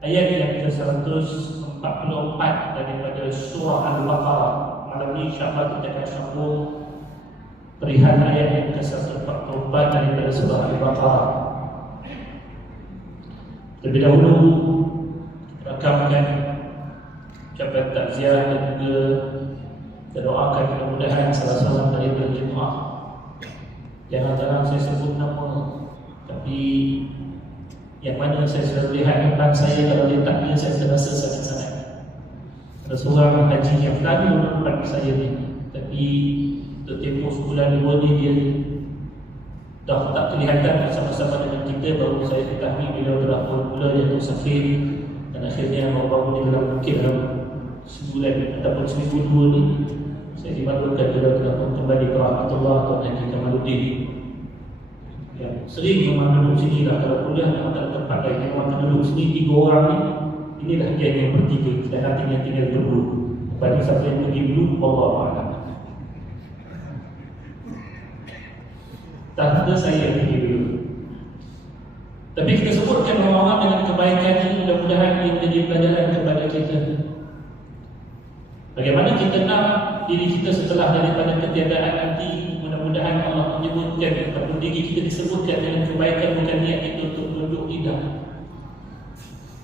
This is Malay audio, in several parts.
ayat yang ke-144 daripada surah Al-Baqarah. Malam ini insyaAllah kita akan sambung perihal ayat yang ke-144 daripada surah Al-Baqarah. Terlebih dahulu rakamkan ucapan takziah dan juga kita doakan mudah-mudahan salah seorang daripada jemaah. Jangan-jangan saya sebut nama, tapi yang mana saya sudah lihat depan saya, kalau dia tak dia, saya terasa sakit sangat. Ada seorang haji yang selalu depan saya ni, tapi untuk tempoh sebulan 2 ni dia dah tak kelihatan bersama-sama dengan kita. Baru saya ketahui beliau telah mula jatuh sakit, dan akhirnya baru-baru dia mungkin dalam sebulan ataupun seminggu 2 ni saya dimaklumkan beliau telah kembali ke rahmatullah Tuan Haji Kamaluddin. Yang sering memang duduk sini lah, kalau kuliah memang tak ada tempat lain, memang duduk sini 3 orang ni. Inilah geng yang bertiga dan nantinya tinggal berdua. Kepada siapa yang pergi dulu, Wallahualam. Tak ada saya pergi dulu. Tapi kita sebutkan orang-orang dengan kebaikan ini, mudah-mudahan ia menjadi pelajaran kepada kita. Bagaimana kita nak diri kita setelah daripada ketiadaan nanti. Mudah-mudahan Allah menyebutkan kepada diri kita disebutkan dengan kebaikan, bukan niat itu untuk menunjuk lidah.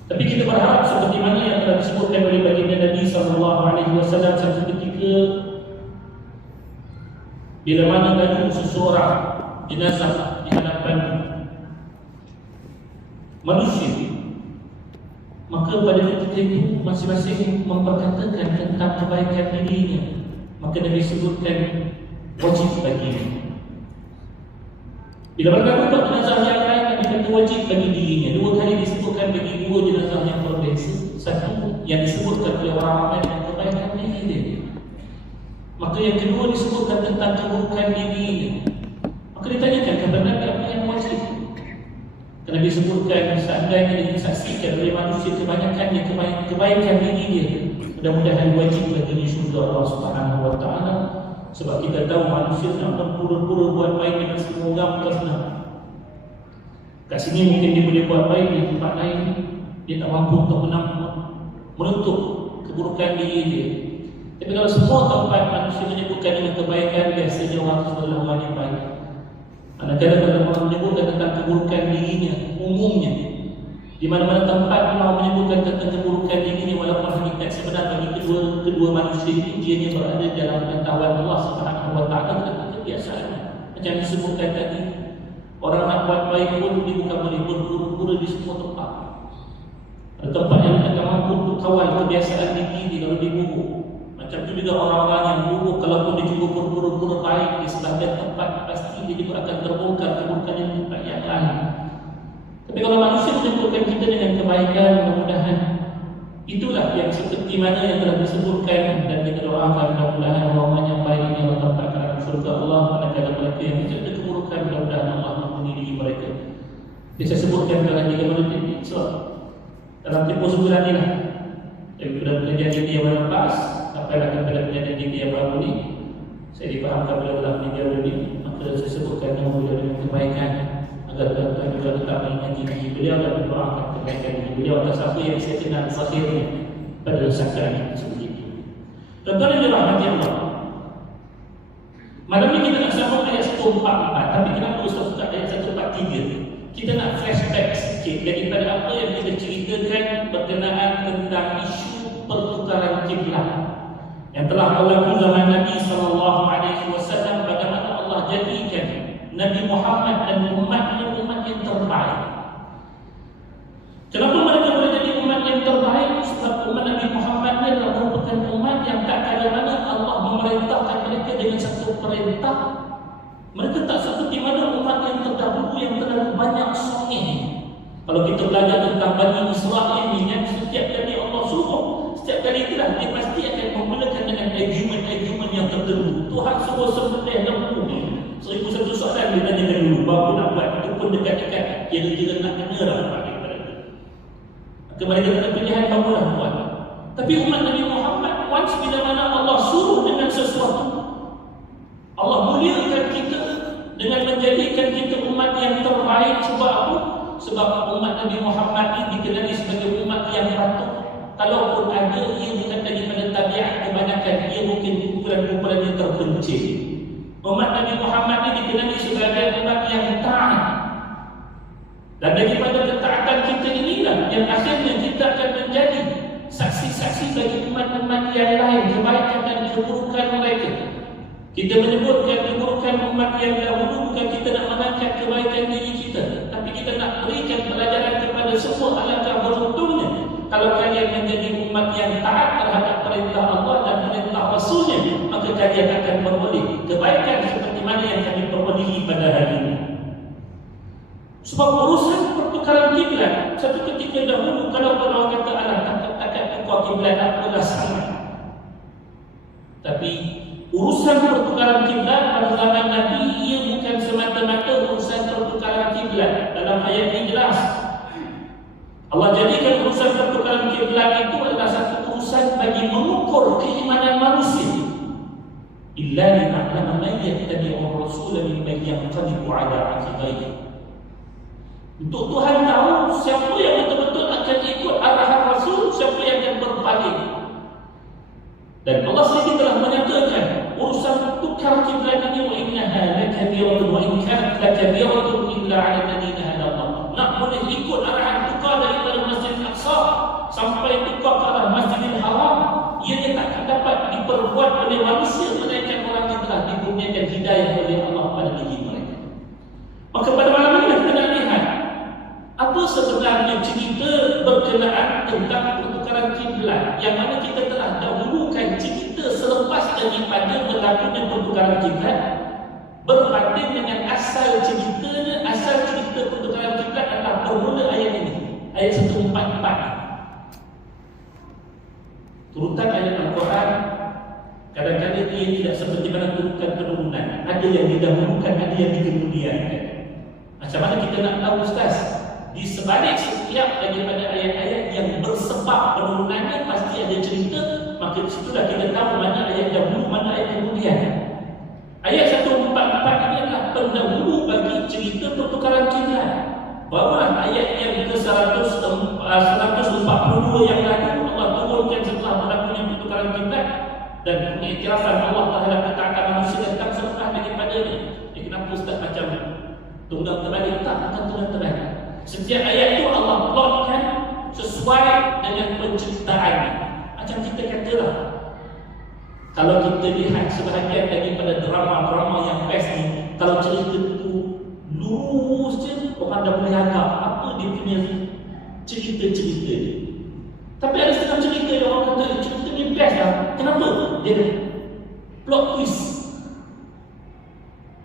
Tapi kita berharap seperti mana yang telah disebutkan oleh baginda Nabi SAW satu ketika bila mana lalu seseorang jenazah di hadapan manusia, maka pada ketika itu masing-masing memperkatakan tentang kebaikan dirinya. Maka Nabi sebutkan wajib baginya. Bila berlaku untuk jenazah yang lain, Nabi kata wajib bagi dirinya. 2 kali disebutkan bagi 2 jenazah yang berbeza. Satu yang disebutkan oleh orang ramai dengan kebaikan diri dia. Maka yang kedua disebutkan tentang keburukan dirinya. Maka ditanyakan kepada Nabi apa yang wajib. Nabi sebutkan seandainya disaksikan oleh manusia kebanyakannya kebaikan diri dia, mudah-mudahan wajib baginya syurga Allah Subhanahu wa taala. Sebab kita tahu manusia nak berpura-pura buat baik dengan semua orang bukan senang. Kat sini mungkin dia boleh buat baik, di tempat lain dia tak mampu untuk menutup keburukan diri dia. Tapi kalau semua tempat manusia menyebutkan dengan kebaikan, biasanya orang itu adalah orang yang baik. Manakala kalau orang menyebutkan tentang keburukan dirinya, umumnya di mana-mana tempat orang menyebutkan tentang keburukan dirinya, walaupun hakikat sebenar bagi kedua manusia ini dia berada dalam pengetahuan Allah Subhanahu wa taala dan kebiasaan. Macam disebutkan tadi, orang nak buat baik pun dia bukan boleh berpura-pura di semua tempat. Ada tempat yang tak mampu untuk kawal kebiasaan diri kalau dia buruk. Macam tu juga orang-orang yang buruk, kalaupun dia cuba berpura-pura baik di sebahagian tempat, pasti dia juga akan terbongkar keburukan yang tempat yang lain. Tapi kalau manusia menyebutkan kita dengan kebaikan, mudah-mudahan itulah yang seperti mana yang telah disebutkan, dan kita doakan mudah-mudahan orang yang baik ini Allah tempatkan dalam surga Allah. Manakala mereka yang tidak ada keburukan, mudah-mudahan Allah mengampuni diri mereka. Jadi saya sebutkan dalam 3 menit so, dalam tempoh sebulan ini lah, daripada pengajian ini yang lepas sampailah kepada pengajian ini yang baru ini, saya dipahamkan beliau dalam meninggal dunia. Maka saya sebutkan nama beliau dengan kebaikan, agar tuan-tuan juga tetap mengingati diri beliau dan mendoakan kebaikan diri beliau atas apa yang saya kenal akhirnya pada saat ini seperti itu. Tuan-tuan yang dirahmati Allah, malam ini kita nak sambung ayat 144, tapi kenapa Ustaz buka ayat 143? Kita nak flashback sikit daripada apa yang kita ceritakan berkenaan tentang isu pertukaran kiblat yang telah berlaku zaman Nabi SAW. Bagaimana Allah jadikan Nabi Muhammad dan umatnya umat yang terbaik. Kenapa mereka boleh jadi umat yang terbaik? Sebab umat Nabi Muhammad adalah merupakan umat yang tak kala mana Allah memerintahkan mereka dengan satu perintah. Mereka tak seperti mana umat yang terdahulu yang terlalu banyak songih. Kalau kita belajar tentang Bani Israel ini, yang setiap kali Allah suruh, setiap kali itulah dia pasti akan memulakan dengan argument yang tertentu. Tuhan suruh sembelih lembu ni 1001 soalan dia tanyakan dulu, baru nak buat. Itu pun dekat-dekat, kira-kira nak kena lah buat daripada itu. Maka mereka tak ada pilihan, barulah buat. Tapi umat Nabi Muhammad, once bila mana Allah suruh dengan sesuatu, Allah muliakan kita dengan menjadikan kita umat yang terbaik. Sebab apa? Sebab umat Nabi Muhammad ini dikenali sebagai umat Kalaupun ada, ia bukan daripada tabiat kebanyakan, ia mungkin kumpulan-kumpulan yang terpencil. Umat Nabi Muhammad ini dikenali sebagai umat yang taat. Dan daripada ketaatan kita inilah yang akhirnya kita akan menjadi saksi-saksi bagi umat-umat yang lain kebaikan dan keburukan mereka. Kita menyebutkan keburukan umat yang dahulu bukan kita nak mengangkat kebaikan diri kita, tapi kita nak berikan pelajaran kepada semua. Alangkah beruntungnya kalau kalian menjadi umat yang taat terhadap perintah Allah dan perintah Rasulnya, maka kalian akan beroleh kebaikan seperti mana yang kami perolehi pada hari ini. Sebab urusan pertukaran kiblat, satu ketika dahulu kalau orang kata alah takat tukar kiblat adalah sangat. Tapi urusan pertukaran kiblat pada zaman Nabi, ia bukan semata-mata urusan pertukaran kiblat. Dalam ayat ini jelas Allah jadikan urusan pertukaran kiblat itu adalah satu urusan bagi mengukur keimanan manusia. Illa lina'lama man yattabi'ur rasula mimman yanqalibu 'ala 'aqibaihi. Untuk Tuhan tahu siapa yang betul-betul akan ikut arahan Rasul, siapa yang akan berpaling. Dan Allah sendiri telah menyatakan urusan tukar kiblat ini, wa innaha lakabiratun wa in kanat lakabiratun illa 'ala alladhina hada Allah. Nak boleh ikut arahan tukar daripada Masjid Al-Aqsa sampai tukar ke arah Masjidil Haram, ianya takkan dapat diperbuat oleh manusia melainkan orang yang telah dikurniakan hidayah oleh Allah pada diri mereka. Maka pada malam ini kita nak lihat apa sebenarnya cerita berkenaan tentang pertukaran kiblat, yang mana kita telah dahulukan cerita selepas daripada berlakunya pertukaran kiblat berbanding dengan asal ceritanya. Asal cerita pertukaran kiblat adalah bermula ayat ini, ayat 144. Turutan ayat Al-Quran kadang-kadang dia tidak seperti mana turutan penurunan. Ada yang didahulukan, ada yang dikemudiankan. Macam mana kita nak tahu, Ustaz? Di sebalik setiap daripada ayat-ayat yang bersebab penurunannya pasti ada cerita. Maka disitulah kita tahu mana ayat dahulu, mana ayat kemudian. Ayat 144 ini adalah pendahulu bagi cerita pertukaran kiblat. Barulah ayat yang ke 142 yang lalu Allah turunkan setelah berlakunya pertukaran kiblat dan pengiktirafan Allah terhadap ketaatan manusia datang selepas daripadanya. Kenapa Ustaz macam tunggang terbalik? Tak, bukan tunggang terbalik. Setiap ayat itu Allah plotkan sesuai dengan penciptaannya. Macam kita katalah, kalau kita lihat sebahagian daripada drama-drama yang best ni, kalau cerita itu lurus je, orang dah boleh anggap apa dia punya cerita-cerita dia. Tapi ada setengah cerita yang orang kata cerita ni best lah. Kenapa? Dia plot twist.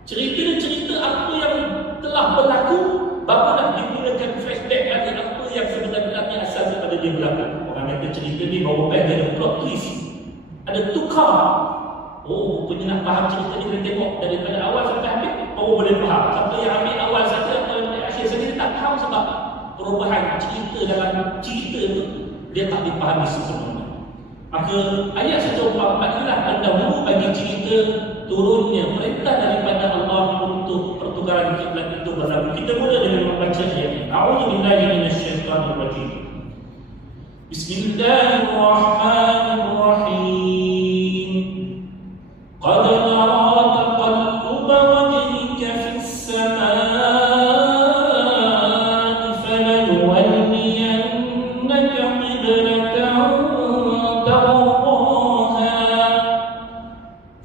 Cerita apa yang telah berlaku, barulah digunakan flashback bagi apa yang sebenarnya asal daripada dia berlaku. Orang kata cerita ni baru best, dia ada plot twist, ada tukar. Oh, punya nak faham cerita ni kena tengok daripada awal sampai habis, baru boleh faham. Siapa yang ambil awal saja atau ambil akhir saja, dia tak faham sebab perubahan cerita dalam cerita itu dia tak dipahami sepenuhnya. Maka ayat 144 inilah pendahulu bagi cerita turunnya perintah daripada Allah untuk pertukaran kiblat itu berlaku. Kita mula dengan membaca ayat ini. A'udzubillahi minasyaitonir rajim. Bismillahirrahmanirrahim. Qad nara taqalluba wajhika fis samaa'i falanuwalliyannaka qiblatan tardaha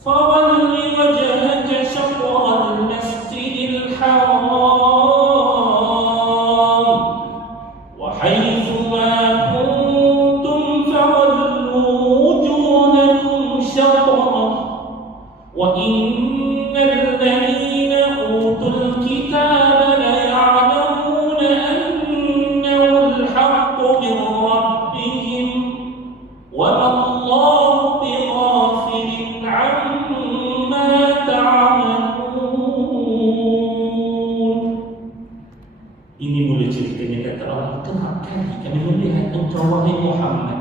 fawalli wajhaka shatral masjidil haram wa haythu ma kuntum fawallu wujuhakum shatrahu wa innal ladhina utul kitaba la ya'lamuna annahu al-haqqu min rabbihim wa ma Allahu bighafilin 'amma ta'malun. Ini mula ceritanya, kata Allah, kerap kali kami melihat engkau wahai Muhammad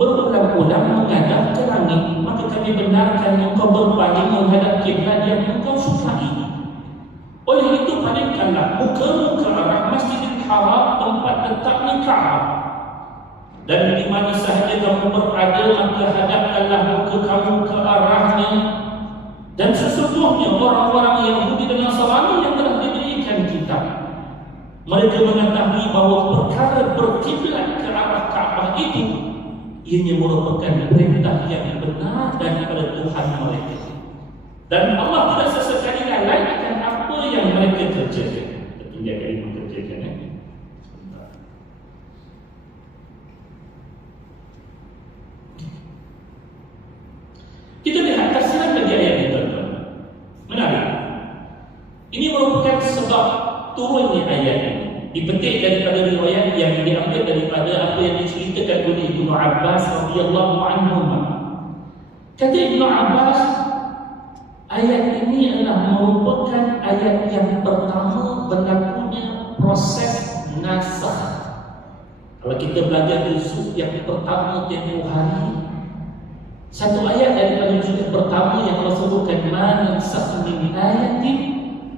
berulang-ulang menghadap ke langit, maka kami benarkan engkau berpaling menghadap kiblat yang engkau sukai. Oleh itu palingkanlah muka-muka arah Masjidil Haram, tempat letaknya Ka'bah. Dan di mana sahaja kamu berada, maka hadapkanlah muka kamu ke arahnya. Dan sesungguhnya orang-orang Yahudi dan Nasrani yang telah diberikan kitab, mereka mengetahui bahawa perkara berkiblat ke arah Kaabah itu ianya merupakan perintah yang benar daripada Tuhan mereka. Dan Allah tidak sesekali lalaikan apa yang mereka kerjakan. Ketiga kali mengerjakan. Kita lihat tafsiran bagi ayat ini, tuan-tuan. Menarik. Ini merupakan sebab turunnya ayat ini. Dipetik daripada riwayat yang diambil daripada apa yang diceritakan oleh Ibnu Abbas radhiyallahu anhu. Kata Ibnu Abbas, ayat ini adalah merupakan ayat yang pertama berlakunya proses nasakh. Kalau kita belajar juzuk yang pertama tempoh hari, satu ayat daripada juzuk pertama yang Allah sebutkan, ma nansakh min ayatin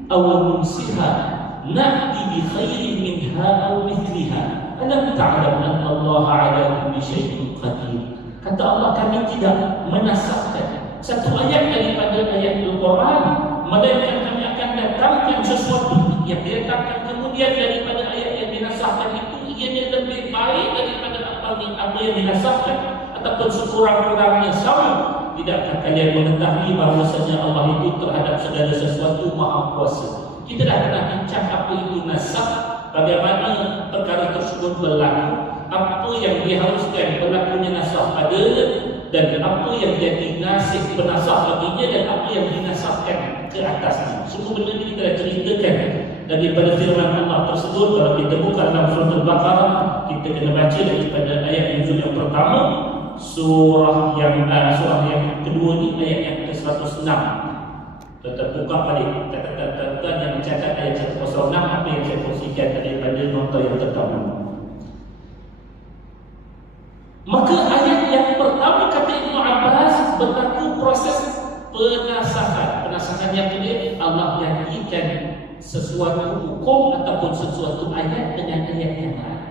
aw nunsiha na'ti bi khairin minha aw mithliha alam ta'lam anna Allah 'ala kulli syai'in qadir. Kata Allah, kami tidak menasakhkan satu ayat daripada ayat Al-Quran, melainkan kami akan datangkan sesuatu yang diletakkan kemudian daripada ayat yang dinasahkan itu, ianya lebih baik daripada apa yang dinasahkan, ataupun sekurang-kurangnya sama. Tidakkah kalian mengetahui bahawasanya Allah itu terhadap segala sesuatu maha kuasa? Kita dah pernah bincang apa itu nasakh, bagaimana perkara tersebut berlaku, apa yang diharuskan berlakunya nasakh pada, dan apa yang jadi nasih penasakh baginya, dan apa yang dinasahkan ke atasnya. Semua benda ini kita dah ceritakan daripada firman Allah tersebut. Kalau kita buka dalam surah Al-Baqarah, kita kena baca daripada ayat nuzul yang pertama, surah yang kedua ni, ayat yang ke-106. Tetap buka balik catatan yang mencatat ayat 106, apa yang saya kongsikan daripada nota yang pertama. Maka ayat yang pertama, kata Ibnu Abbas, berlaku proses penasakhan. Penasakhan yang kedua, Allah gantikan sesuatu hukum ataupun sesuatu ayat dengan ayat yang lain.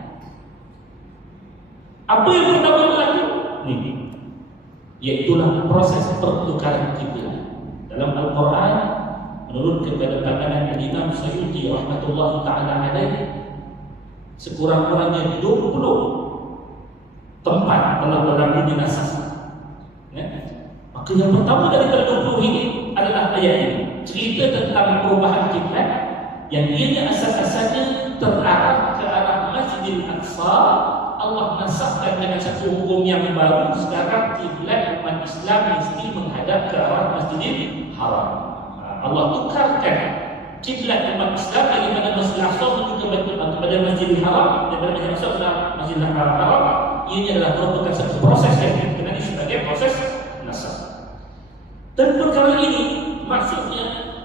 Apa yang pertama berlaku? Ini, iaitulah proses pertukaran kiblat. Dalam Al-Quran, menurut kepada pandangan Imam Suyuti rahmatullahi ta'ala alaih, sekurang-kurangnya 20 tempat telah berlaku nasakh. Maka yang pertama daripada 20 ini adalah ayat ini, cerita tentang perubahan kiblat yang ianya asal-asalnya terarah ke arah Masjidil Aqsa. Allah nasakkan dengan satu hukum yang baru. Sekarang kiblat umat Islam mesti menghadap ke arah Masjidil Haram. Allah tukarkan kiblat umat Islam daripada Masjidil Aqsa menuju kepada Masjidil Haram, daripada Masjidil Aqsa ke Masjidil Haram. Ini adalah merupakan satu proses yang dikenali sebagai proses nasakh. Dan perkara ini maksudnya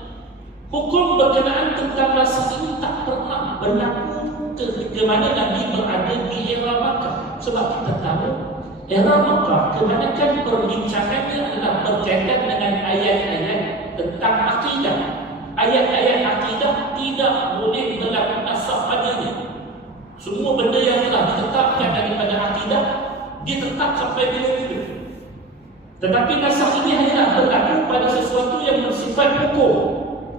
hukum berkenaan tentang nasakh ini tak pernah berlaku ketika mana Nabi berada di era Makkah. Sebab kita tahu era Makkah kebanyakan perbincangannya adalah berkaitan dengan ayat-ayat tentang akidah. Ayat-ayat akidah tidak boleh berlaku nasakh padanya. Semua benda yang telah ditetapkan daripada akidah ditetap sampai bila-bila. Tetapi nasakh ini hanyalah berlaku pada sesuatu yang bersifat hukum,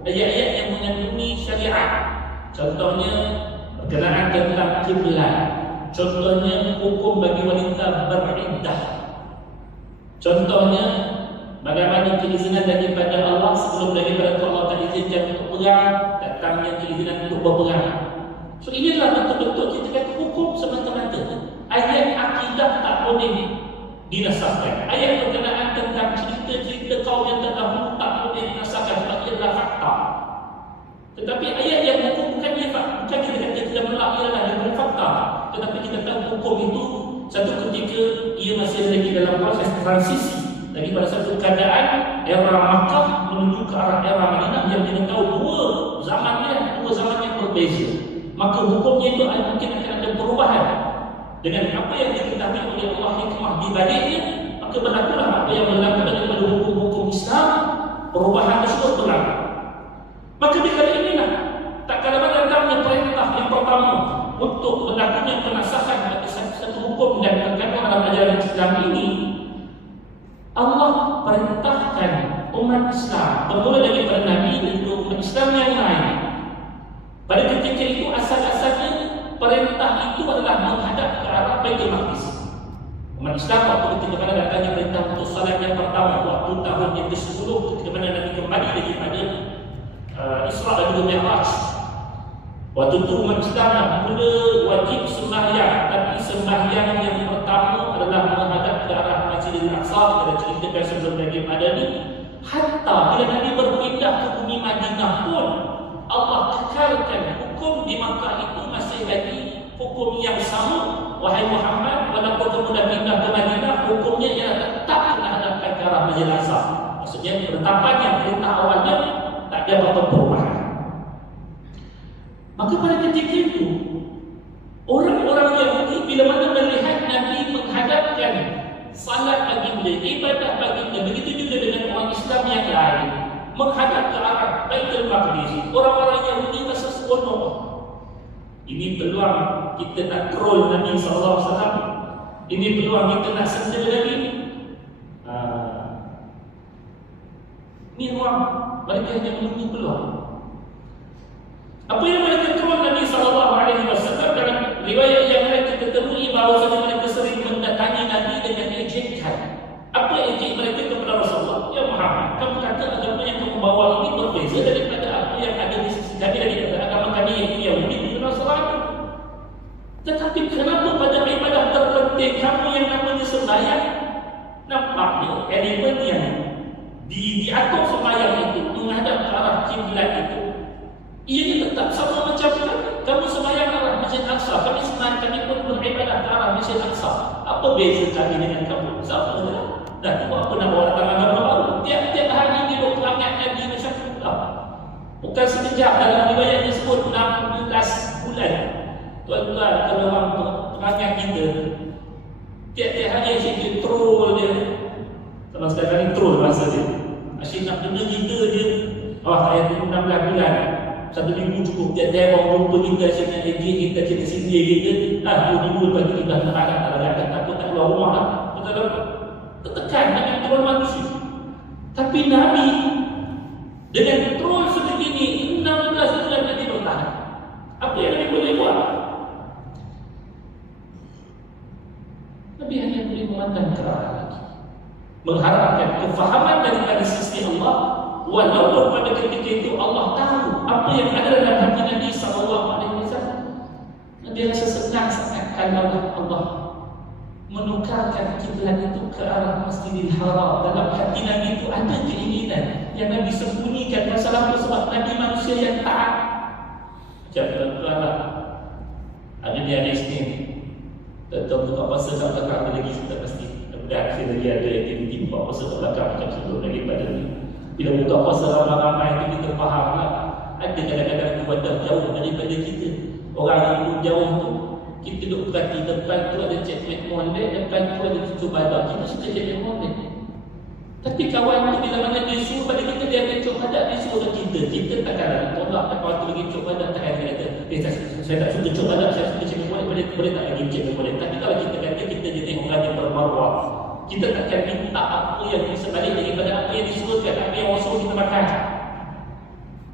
ayat-ayat yang mengandungi syariat. Contohnya berkenaan tentang kiblat, contohnya hukum bagi wanita beriddah, contohnya bagaimana keizinan daripada Allah sebelum daripada Allah tak izinkan untuk perang, datangnya keizinan untuk berperang. So inilah betul-betul kita kata hukum semata-mata. Ayat akidah tak boleh dinasahkan. Ayat berkenaan tentang cerita-cerita kaum yang terdahulu tak boleh dinasahkan sebab ia adalah fakta. Tetapi ayat yang hukum bukan kita kata tidak berlaku, ialah dengan fakta. Tetapi kita tahu hukum itu satu ketika ia masih lagi dalam proses transisi daripada satu keadaan era Makkah menuju ke arah era Madinah yang kita tahu dua zaman yang berbeza. Maka hukumnya itu mungkin akan ada perubahan dengan apa yang diketahui oleh Allah hikmah di baliknya. Maka berlakulah apa yang berlaku daripada hukum-hukum Islam, perubahan tersebut berlaku. Maka di kali inilah tak kala datangnya perintah yang pertama untuk berlakunya penasakhan bagi satu hukum dan dalam ajaran Islam ini, Allah perintahkan umat Islam bermula daripada Nabi dan juga umat Islam yang lain. Pada ketika itu asal-asalnya perintah itu adalah menghadap ke arah Baitul Maqdis. Umat Islam waktu ketika mana datangnya perintah untuk salat yang pertama waktu tahun yang ke-10 ketika mana Nabi kembali daripada Isra dan juga Mi'raj. Waktu itu umat Islam mula wajib sembahyang, tapi sembahyang yang pertama adalah menghadap ke arah Masjidil Aqsa. Kita ceritakan sebelum Nabi Madani. Hatta bila Nabi berpindah ke bumi Madinah pun Allah kekalkan hukum di Makkah itu masih lagi hukum yang sama. Wahai Muhammad, walaupun kamu dah pindah ke Madinah, hukumnya ialah tetap menghadapkan ke arah Masjidil Aqsa. Maksudnya penetapan yang perintah awalnya tak ada apa-apa perubahan. Maka pada ketika itu orang-orang Yahudi bila mana melihat Nabi menghadapkan salat baginda, ibadah baginda, begitu juga dengan orang Islam yang lain menghadap ke arah Baitul Maqdis, orang-orang Yahudi rasa seronok. Ini peluang kita nak troll Nabi SAW. Ini peluang kita nak senda Nabi. Ini ruang mereka hanya menunggu peluang. Apa yang mereka troll Nabi SAW dalam riwayat yang mereka ketemui bahawa mereka sering mendatangi Nabi dengan ejekan. Apa ejek mereka kepada Rasulullah? Ya Muhammad, kamu kata agama yang kamu bawa ini berbeza daripada apa yang ada di sisi kami, daripada agama kami yang Yahudi dan Nasrani. Tetapi kenapa pada ibadah terpenting kamu yang namanya sembahyang, nampaknya elemen yang diatur sembahyang itu menghadap ke arah kiblat itu, ianya tetap sama macam kamu sembahyang arah Masjid Aqsa, kami pun beribadah ke arah Masjid Aqsa. Apa beza kami dengan kamu? Sama saja. Dan itu apa nak bawa datang agama baru? Tiap-tiap hari dia pelanggan Nabi macam tu. Bukan sekejap, dalam riwayat dia sebut 16 bulan. Tuan-tuan, kalau orang pelanggan kita tiap-tiap hari asyik dia troll dia. Sama sekali ni troll bahasa dia. Asyik nak kena kita je. Saya tu 16 bulan. 1 minggu cukup. Tiap-tiap orang jumpa kita asyik nak ejek kita, cerita sindir kita. 2 minggu lepas tu kita tak ada. Takut tak keluar rumah lah. Betul-betul tertekan dengan troll manusia. Tapi Nabi dengan troll sebegini 16 bulan Nabi bertahan. Apa yang Nabi boleh buat? Nabi hanya boleh memandang ke arah lagi, mengharapkan kefahaman daripada sisi Allah. Walaupun pada ketika itu Allah tahu apa yang ada dalam hati Nabi SAW. Nabi rasa senang sangat kalau Allah menukarkan kiblat itu ke arah Masjidil Haram. Dalam hati Nabi itu ada keinginan yang Nabi sembunyikan. Masalah apa? Sebab Nabi manusia yang taat. Macam tuan-tuan lah, ada ni ada sini tak buka puasa kat belakang ada lagi, kita pasti dah akhir lagi ada aktiviti buka puasa kat belakang macam sebelum lagi pada ni. Bila buka puasa ramai-ramai itu kita faham lah, ada kadang-kadang kepada jauh daripada kita. Orang yang duduk jauh tu, kita duduk perhati depan tu ada checkmate molek, depan tu ada cucuk badak, kita suka checkmate molek. Tapi kawan tu bila mana dia suruh pada kita, dia akan cucuk badak, dia suruh kita takkan tolak. Tak kawan tu lagi cucuk badak, takkan dia kata saya tak suka cucuk badak, saya suka checkmate molek, boleh tak lagi checkmate molek. Tapi kalau kita kata kita jadi orang yang bermarwah, kita takkan minta apa yang sebalik daripada apa yang disuruhkan, apa yang orang suruh kita makan.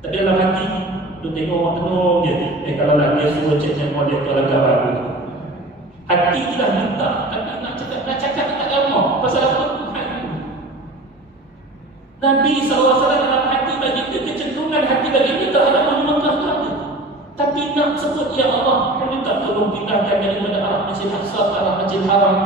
Tapi dalam hati tu tengok orang tenung je. Kalau lah dia suruh checkmate molek tu lah kawan, hati tu dah minta, tapi nak cakap tak gamak. Pasal apa? Nabi SAW dalam hati bagi kita, kecenderungan hati bagi kita terhadap Mekah tu ada. Tapi nak sebut, ya Allah, boleh tak tolong pindahkan daripada arah Masjid Aqsa ke arah Masjid Haram?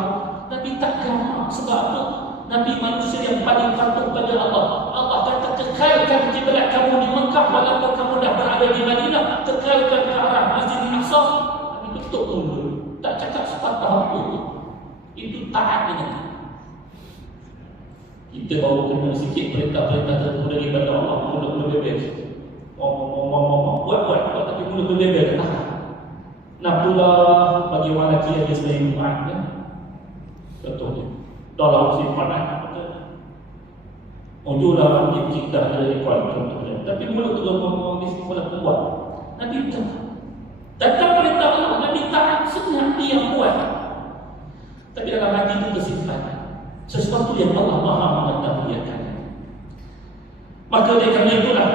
Nabi tak gamak. Sebab apa? Nabi manusia yang paling patuh pada Allah. Allah kata kekalkan kiblat kamu di Mekah walaupun kamu dah berada di Madinah. Kekalkan ke arah Masjid Aqsa. Nabi tutup mulut, tak cakap sepatah apa. Itu taat dengan kita baru kena sikit perintah-perintah tertentu daripada Allah, mulut bebas. Buat tapi mulut bebas. Nak pula bagi orang lelaki yang selain Jumaat kan? Contohnya dalam musim panas, ujunglah kita ada ikon contohnya. Tapi mulut tu ngomong ni semua buat. Nabi datang perintah Allah, Nabi taat, senang dia yang buat. Tapi tapi dalam hati itu tersimpan sesuatu yang Allah Maha mengetahui. Maka oleh kerana itulah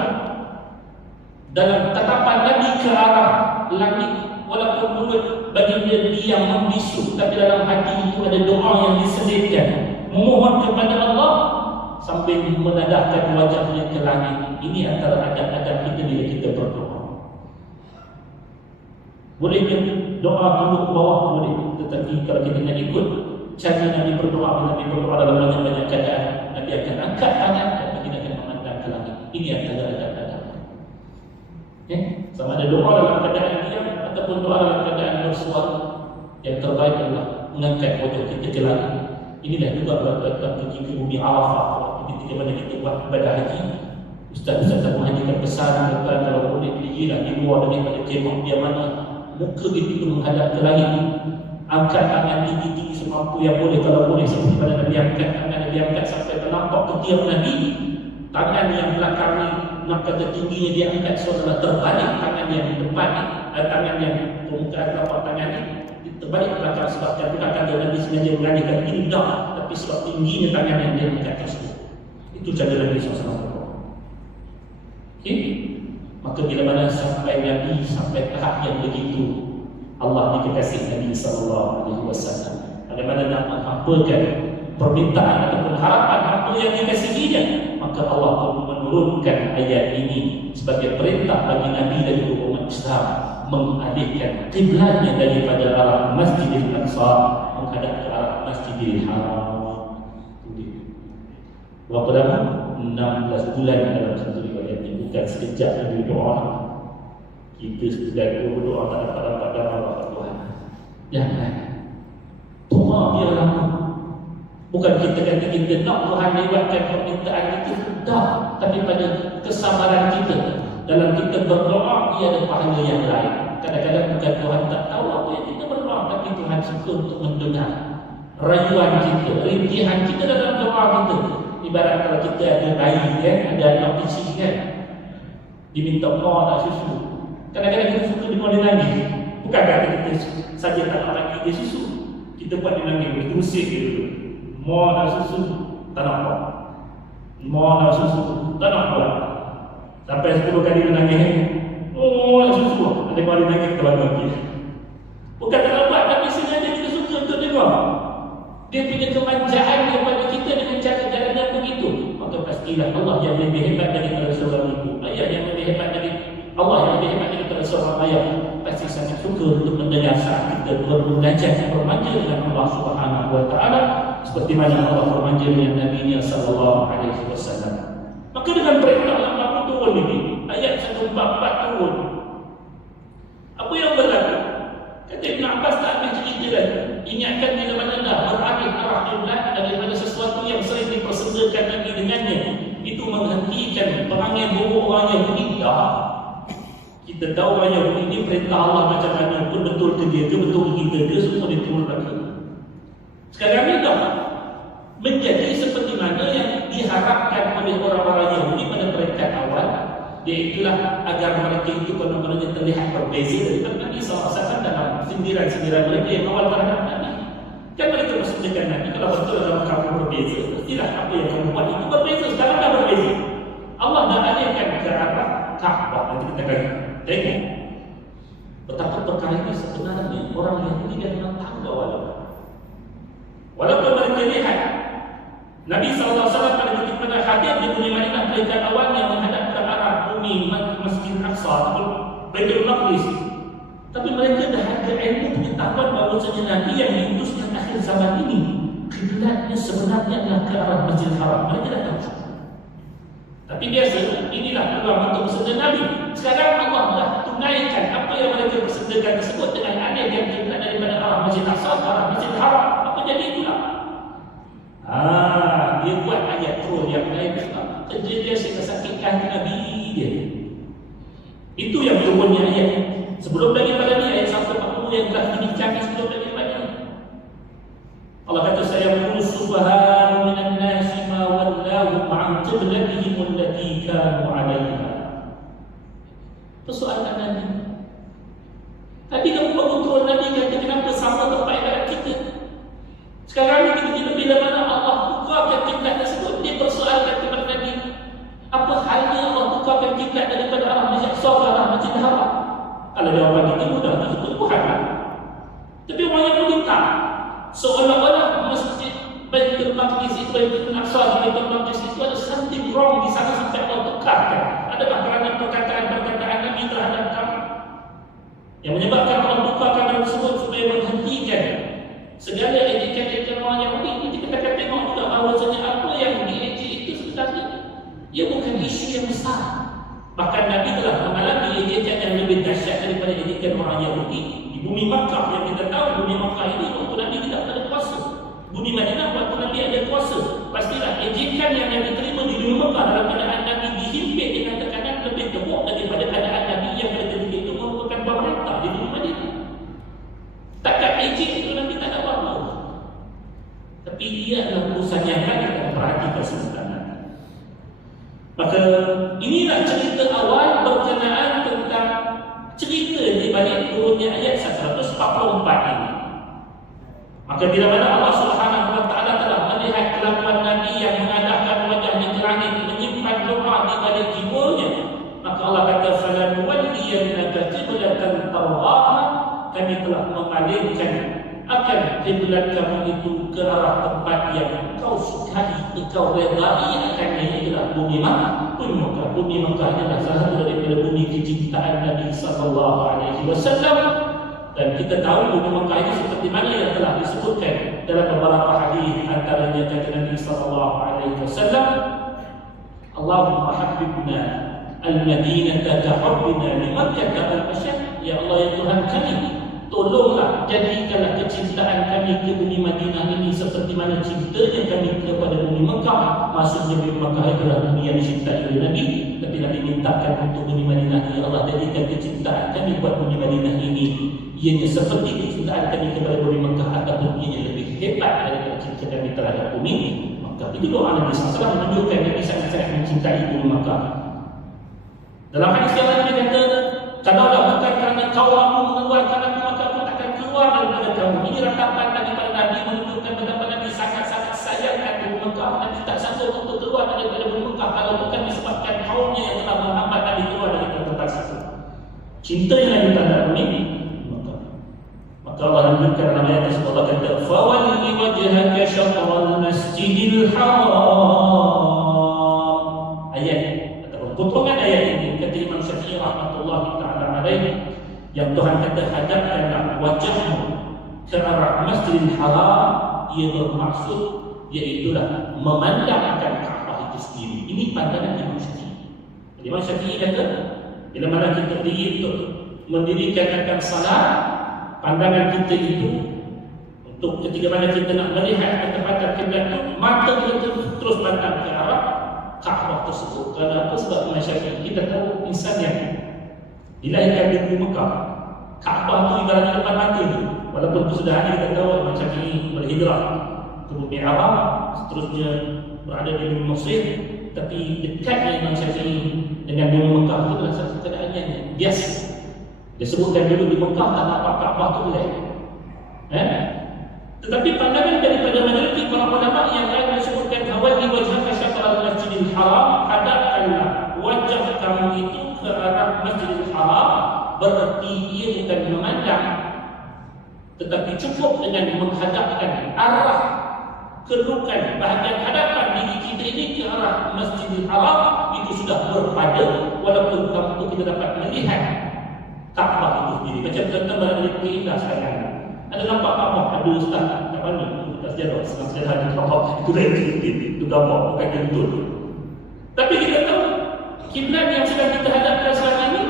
dalam tatapan Nabi ke arah langit, walaupun mulut baginda diam membisu, tapi dalam hati itu ada doa yang diselitkan, memohon kepada Allah sambil menadahkan wajahnya ke langit. Ini antara adab-adab kita bila kita berdoa. Boleh doa duduk ke bawah, boleh, tetapi kalau kita nak ikut cara Nabi berdoa, Nabi berdoa dalam banyak-banyak keadaan, Nabi akan angkat tangan dan baginda akan memandang ke langit. Ini antara adab-adab. Sama ada doa dalam keadaan diam ataupun doa dalam keadaan bersuara, yang terbaik adalah mengangkat wajah kita ke langit. Inilah juga buat pergi ke bumi Arafah ketika mana kita buat ibadah haji. Ustaz-ustaz Abu Haji kan pesan kalau boleh pergilah di luar daripada kemah dia mana muka kita pun menghadap ke langit, angkat tangan tinggi-tinggi semampu yang boleh. Kalau boleh seperti pada Nabi angkat tangan, Nabi angkat sampai ternampak ketiak Nabi. Tangan yang belakang ni nak kata tingginya dia angkat seolah terbalik. Tangan yang di depan ni, tangan yang permukaan telapak tangan ni terbalik belakang, sebab kan belakang dia Nabi sengaja mengadakan indah, tapi sebab tingginya tangan yang dia angkat tersebut. Itu cara Nabi SAW. Okay? Maka bila mana sampai Nabi sampai tahap yang begitu, Allah dikasih Nabi SAW, bagaimana nak menghampakan permintaan ataupun harapan hamba yang dikasihinya, maka Allah pun menurunkan ayat ini sebagai perintah bagi Nabi dan umat Islam mengalihkan kiblatnya daripada arah Masjidil Aqsa menghadap ke arah Masjidil Haram. Berapa lama? 16 bulan dalam satu riwayat ini. Bukan sekejap Nabi doa. Kita sudah berdoa tak dapat dapat Tuhan. Jangan. Doa biar lama. Bukan kita kata kita nak Tuhan lewatkan permintaan kita, dah. Tapi pada kesabaran kita dalam kita berdoa, ia ada pahala yang lain. Kadang-kadang bukan Tuhan tak tahu apa yang kita berdoa, tapi Tuhan suka untuk mendengar rayuan kita, rintihan kita dalam doa kita. Ibarat kalau kita ada bayi kan, ada anak kecil kan, diminta nak susu. Kadang-kadang kita suka dengar dia nangis. Bukan kata kita saja tak nak bagi dia susu, kita buat dia nangis, kita usik dia dulu. Mau nak susu, tak nak buat. Mau nak susu, tak nak buat. Sampai 10 kali dia nangis, oh nak susu, ada kali dia nangis, kita bagi. Bukan tak nak buat, tapi sengaja kita suka untuk dengar. Dia punya kemanjaan kepada kita dengan cara-cara yang begitu. Maka pastilah Allah yang lebih hebat daripada seorang ibu, ayah yang lebih hebat dari Allah yang lebih hebat daripada seorang ayah, pasti sangat suka untuk mendengar saat kita bermunajat, bermanja dengan Allah Subhanahu Wa Taala, seperti mana Allah bermanja dengan Nabi-Nya Sallallahu Alaihi Wasallam. Maka dengan perintah Allah turun ini, ayat 144 turun. Apa yang berlaku? Kata Ibn Abbas tak habis cerita lagi. Ingatkan bila mana dah beralih arah qiblat daripada sesuatu yang sering dipersenggakan Nabi dengannya, itu menghentikan perangai buruk orang Yahudi. Kita tahu orang Yahudi ini perintah Allah macam mana pun, betul ke dia ke, betul ke kita ke, semua diturun lagi. Sekarang ini dah menjadi seperti mana yang diharapkan oleh orang-orang Yahudi pada peringkat awal, iaitulah agar mereka itu benar-benar terlihat berbeza daripada Nabi SAW dalam sindiran-sindiran mereka yang awal terhadap Nabi. Kan mereka maksudkan Nabi, kalau betul dalam kamu berbeza, mestilah apa yang kamu buat itu berbeza. Sekarang dah berbeza. Allah dah alihkan ke arah Kaabah. Nanti kita akan tengok betapa perkara ini sebenarnya orang Yahudi dia memang tahu awal. Walaupun mereka lihat Nabi SAW pada ketika hadir di bumi Madinah peringkat awalnya menghadap ke arah bumi Masjid Aqsa atau Baitul Maqdis, tapi mereka dah ada ilmu pengetahuan bahawasanya Nabi yang diutus di akhir zaman ini kiblatnya sebenarnya adalah ke arah Masjidil Haram. Mereka dah tahu. Tapi biasa inilah peluang untuk bersegera Nabi. Sekarang Allah dah tunaikan apa yang mereka bersegerakan tersebut dengan alih yang kiblat daripada arah Masjid Aqsa ke arah Masjidil Haram. Apa jadi itulah? Dia buat ayat turun yang lain sebab kerja dia sakitkan Nabi dia. Itu yang turunnya ayat. Sebelum daripada ni ayat 140 yang telah dibincangkan sebelum daripada ni. Allah kata saya subahan minan nasi ma wallahu an qiblatihim allati kanu 'alaiha. Persoalan Nabi. Tadi kamu baru turun Nabi kata kenapa sama tempat ibadat kita? Kalau dia orang bagi timur dah itu Tuhan lah. Tapi orang Yahudi tak. Seolah-olah masjid Baitul Maqdis itu, Baitul Aqsa, Baitul Maqdis itu ada something wrong di sana sampai Allah tekarkan. Adakah kerana perkataan-perkataan Nabi terhadap kamu yang menyebabkan Allah bukakan hal tersebut supaya menghentikan segala ejekan-ejekan orang Yahudi? Ini kita akan tengok juga bahawasanya apa yang diejek itu sebenarnya ia bukan isu yang besar. Bahkan Nabi telah mengalami ejekan yang lebih dahsyat daripada ejekan orang Yahudi di bumi Makkah. Yang kita tahu bumi Makkah ini waktu Nabi tidak ada kuasa. Bumi Madinah waktu Nabi ada kuasa. Pastilah ejekan yang Nabi terima di bumi Makkah dalam keadaan Nabi dihimpit dengan tekanan lebih teruk daripada keadaan Nabi yang pada ketika itu merupakan pemerintah di bumi Madinah. Takkan ejek itu Nabi tak ada apa-apa. Tapi dia adalah urusan yang lain dan perhatikan sebenarnya. Maka inilah cerita awal berkenaan tentang cerita di balik turunnya ayat 144 ini. Maka bila mana Allah Subhanahu wa taala telah melihat kelakuan Nabi yang mengadahkan wajahnya ke langit, menyimpan doa di balik jiwanya, maka Allah kata falanuwalliyannaka qiblatan tardaha, kami telah memalingkan akan kiblat kamu itu ke arah tempat yang engkau sukai, engkau redai akannya, ialah bumi Makkah. Bumi Makkah adalah salah satu daripada bumi kecintaan Nabi sallallahu alaihi wasallam. Dan kita tahu bumi Makkah ini seperti mana yang telah disebutkan dalam beberapa hadis, antaranya kata Nabi sallallahu alaihi wasallam, Allahumma habbibna al-Madinah ka hubbina li Makkah al-ashad. Ya Allah, ya Tuhan kami, tolonglah jadikanlah kecintaan kami ke bumi Madinah ini seperti mana cintanya kami kepada bumi Mekah. Maksudnya bumi Mekah adalah bumi yang dicintai oleh Nabi, tapi Nabi mintakan untuk bumi Madinah ini, Allah jadikan kecintaan kami buat bumi Madinah ini ianya seperti kecintaan kami kepada bumi Mekah, ataupun ianya lebih hebat daripada cinta kami terhadap bumi Mekah. Itu doa Nabi SAW menunjukkan Nabi sangat-sangat mencintai bumi Mekah. Dalam hadis yang lain dia kata, kalaulah bukan kerana kau aku mengeluarkan aku, maka aku takkan keluar daripada kamu. Ini ratapan daripada Nabi menunjukkan betapa Nabi sangat-sangat sayangkan bumi Mekah. Nabi tak sanggup untuk keluar daripada bumi Mekah kalau bukan disebabkan kaumnya yang telah menghambat Nabi keluar daripada tempat itu. Cinta yang Nabi terhadap bumi Mekah. Maka Allah menunjukkan dalam ayat tersebut, Allah kata fawalli wajhaka syatral masjidil haram. Ayat ataupun potongan ayat ini kata Imam Syafi'i rahmatullahi ta'ala alaihi, yang Tuhan kata hadapkanlah wajahmu ke arah Masjidil Haram, ia bermaksud iaitulah memandangkan Kaabah itu sendiri. Ini pandangan Imam Syafi'i. Imam Syafi'i kata bila mana kita berdiri untuk mendirikan akan salat, pandangan kita itu untuk ketika mana kita nak melihat ketepatan kiblat itu, mata kita terus pandang ke arah Kaabah tersebut. Kerana apa? Sebab Imam Syafi'i kita tahu insan yang dilahirkan di bumi Mekah, Kaabah itu ibaratnya depan mata itu. Walaupun kesudahannya kita tahu Imam Syafi'i berhijrah ke bumi Arab, seterusnya berada di bumi Mesir, tapi dekatnya Imam Syafi'i dengan bumi Mekah itu adalah satu keadaan yang biasa. Dia sebutkan dulu di Mekah tak nampak Kaabah itu boleh. Tetapi pandangan daripada meneliti para ulama yang lain disebutkan hawali wajhaka syatral masjidil haram, hadapkanlah wajah kamu itu ke arah Masjidil Haram, berarti ia bukan memandang, tetapi cukup dengan menghadapkan arah kedudukan bahagian hadapan diri kita ini ke arah Masjidil Haram, itu sudah berpada. Walaupun waktu kita dapat melihat Kaabah itu sendiri, macam kita berada di Pulau Indah sekarang, ada nampak Kaabah, ada ustaz kat mana? Ustaz Jarrah, sejarah di Kaabah itu lain sedikit, itu gambar, bukan kentut. Tapi kita tahu kiblat yang sedang kita hadapkan selama ini,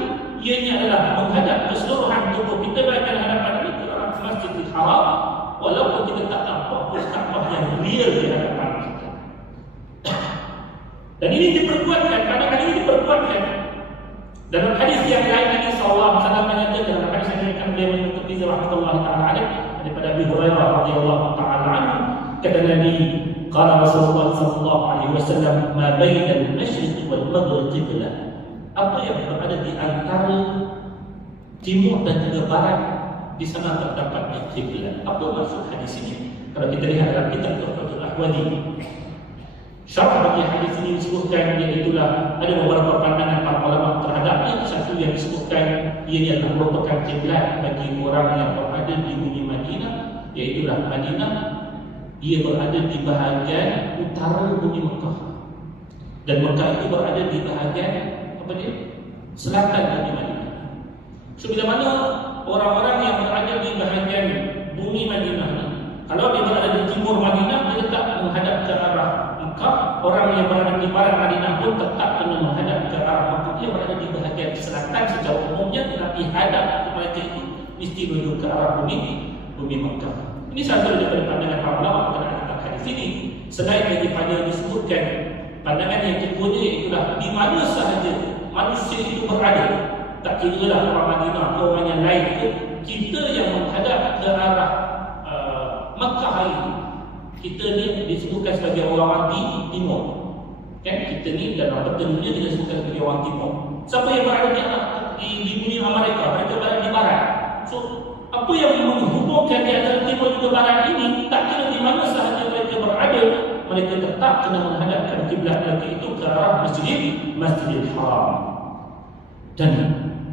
ianya adalah menghadap keseluruhan tubuh kita, baikkan hadapan ini ke arah Masjidil Haram, walaupun kita tak nampak Kaabah yang real di hadapan kita. Dan ini diperkuatkan, pandangan ini diperkuatkan dalam hadis yang lain. Nabi SAW menyatakan dalam hadis yang diriwayatkan oleh Imam Tirmidzi rahmatullahi taala alaih daripada Abi Hurairah radhiyallahu taala anhu, kata Nabi, qala Rasulullah sallallahu alaihi wasallam, ma baina al-masyriq wal maghrib qiblah. Apa yang berada di antara timur dan juga barat, di sana terdapat kiblat. Apa maksud hadis ini? Kalau kita lihat dalam kitab Tuhfatul Ahwadi, Syarah bagi hadis ini disebutkan iaitulah ada beberapa pandangan para ulama terhadapnya. Satu yang disebutkan ia adalah merupakan kiblat bagi orang yang berada di bumi Madinah, iaitulah Madinah. Ia berada di bahagian utara bumi Mekah, dan Mekah itu berada di bahagian selatan bumi Madinah. So bila mana orang-orang yang berada di bahagian bumi Madinah ni, kalau dia berada di timur Madinah, dia tetap menghadap ke arah Mekah. Orang yang berada di barat Madinah pun tetap kena menghadap ke arah Mekah. Dia berada di bahagian selatan secara umumnya, tetapi hadap mereka itu mesti menuju ke arah bumi Mekah. Ini satu daripada pandangan para ulama berkenaan tentang hadis ini. Selain daripada disebutkan pandangan yang keduanya, itulah di mana sahaja manusia itu berada, tak kira lah orang Madinah atau orang yang lain itu, kita yang menghadap ke arah Mekah hari ini, kita ni disebutkan sebagai orang timur. Kan? Kita ni dalam peta dunia kita disebutkan sebagai orang timur. Siapa yang berada di bumi Amerika, mereka berada di barat. So apa yang menghubungkan di antara timur dan barat ini, tak kira di mana sahaja mereka berada, mereka tetap kena menghadapkan kiblat mereka itu ke arah Masjidil Haram. Dan